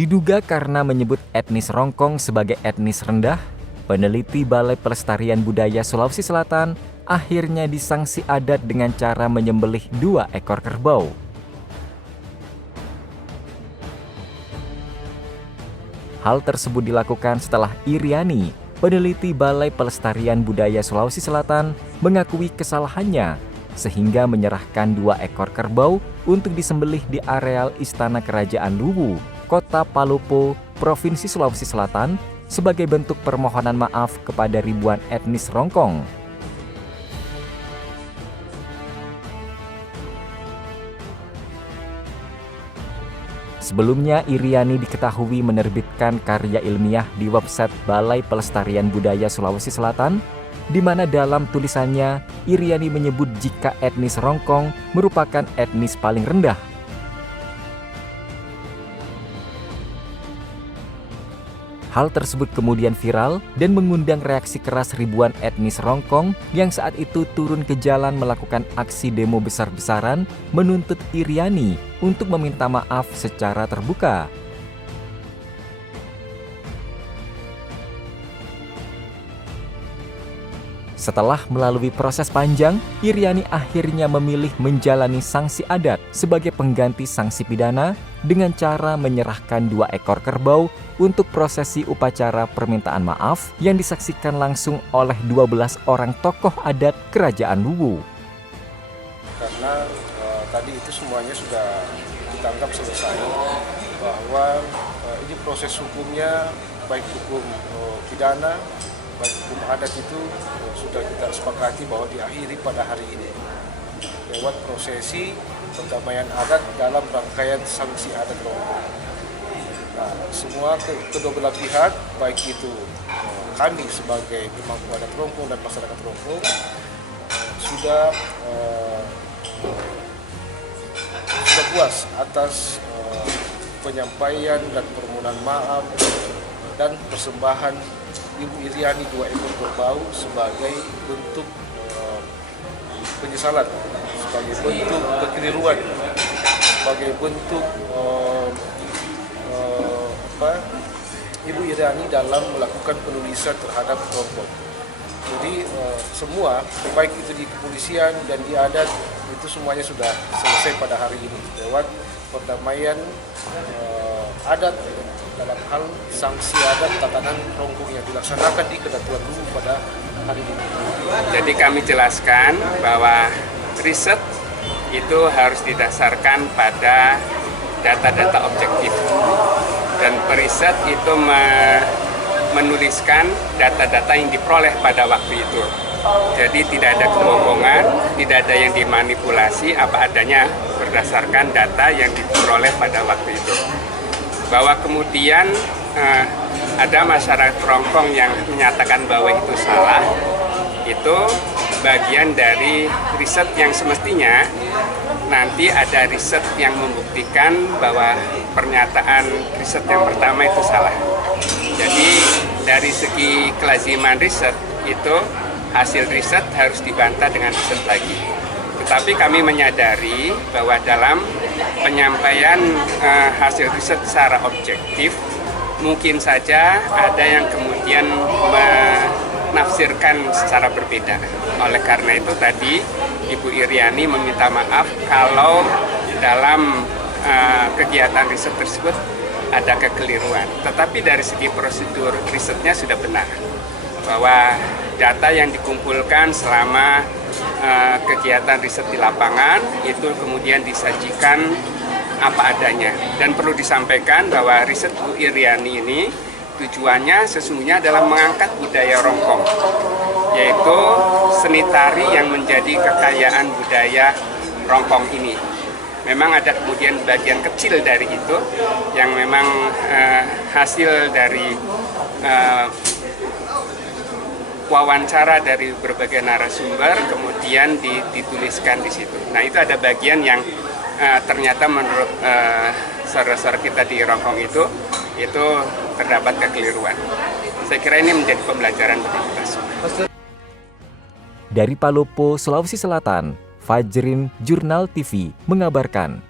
Diduga karena menyebut etnis Rongkong sebagai etnis rendah, peneliti Balai Pelestarian Budaya Sulawesi Selatan akhirnya disangsi adat dengan cara menyembelih 2 ekor kerbau. Hal tersebut dilakukan setelah Iriani, peneliti Balai Pelestarian Budaya Sulawesi Selatan, mengakui kesalahannya sehingga menyerahkan 2 ekor kerbau untuk disembelih di areal Istana Kerajaan Luwu, Kota Palopo, Provinsi Sulawesi Selatan, sebagai bentuk permohonan maaf kepada ribuan etnis Rongkong. Sebelumnya, Iriani diketahui menerbitkan karya ilmiah di website Balai Pelestarian Budaya Sulawesi Selatan, di mana dalam tulisannya, Iriani menyebut jika etnis Rongkong merupakan etnis paling rendah. Hal tersebut kemudian viral dan mengundang reaksi keras ribuan etnis Rongkong yang saat itu turun ke jalan melakukan aksi demo besar-besaran menuntut Iriani untuk meminta maaf secara terbuka. Setelah melalui proses panjang, Iriani akhirnya memilih menjalani sanksi adat sebagai pengganti sanksi pidana dengan cara menyerahkan 2 ekor kerbau untuk prosesi upacara permintaan maaf yang disaksikan langsung oleh 12 orang tokoh adat Kerajaan Luwu. Karena tadi itu semuanya sudah ditangkap selesai, bahwa ini proses hukumnya, baik hukum pidana, baik hukum adat itu sudah kita sepakati bahwa diakhiri pada hari ini lewat prosesi perdamaian adat dalam rangkaian sanksi adat Rongkong. Nah, semua kedua belah pihak, baik itu kami sebagai pemangku adat Rongkong dan masyarakat Rongkong, sudah puas atas penyampaian dan permohonan maaf dan persembahan Ibu Iriani 2 ekor kerbau sebagai bentuk penyesalan, sebagai bentuk kekeliruan, sebagai bentuk Ibu Iriani dalam melakukan penulisan terhadap Rongkong. Jadi semua, baik itu di kepolisian dan di adat, itu semuanya sudah selesai pada hari ini lewat perdamaian adat dalam hal sanksi adat tatanan Rongkong yang dilaksanakan di Kedatuan Luwu pada hari ini. Jadi kami jelaskan bahwa riset itu harus didasarkan pada data-data objektif, dan periset itu menuliskan data-data yang diperoleh pada waktu itu. Jadi tidak ada kebohongan, tidak ada yang dimanipulasi, apa adanya berdasarkan data yang diperoleh pada waktu itu. Bahwa kemudian ada masyarakat Rongkong yang menyatakan bahwa itu salah, itu bagian dari riset yang semestinya nanti ada riset yang membuktikan bahwa pernyataan riset yang pertama itu salah. Jadi dari segi kelaziman riset itu hasil riset harus dibantah dengan riset lagi. Tetapi kami menyadari bahwa dalam penyampaian hasil riset secara objektif mungkin saja ada yang kemudian menafsirkan secara berbeda. Oleh karena itu tadi Ibu Iriani meminta maaf kalau dalam kegiatan riset tersebut ada kekeliruan. Tetapi dari segi prosedur risetnya sudah benar, bahwa data yang dikumpulkan selama kegiatan riset di lapangan itu kemudian disajikan apa adanya. Dan perlu disampaikan bahwa riset Bu Iriani ini tujuannya sesungguhnya adalah mengangkat budaya Rongkong, yaitu seni tari yang menjadi kekayaan budaya Rongkong ini. Memang ada kemudian bagian kecil dari itu yang memang hasil dari wawancara dari berbagai narasumber kemudian dituliskan di situ. Nah, itu ada bagian yang ternyata menurut saudara-saudara kita di Rongkong itu terdapat kekeliruan. Saya kira ini menjadi pembelajaran bagi kita semua. Dari Palopo, Sulawesi Selatan, Fajrin Jurnal TV mengabarkan.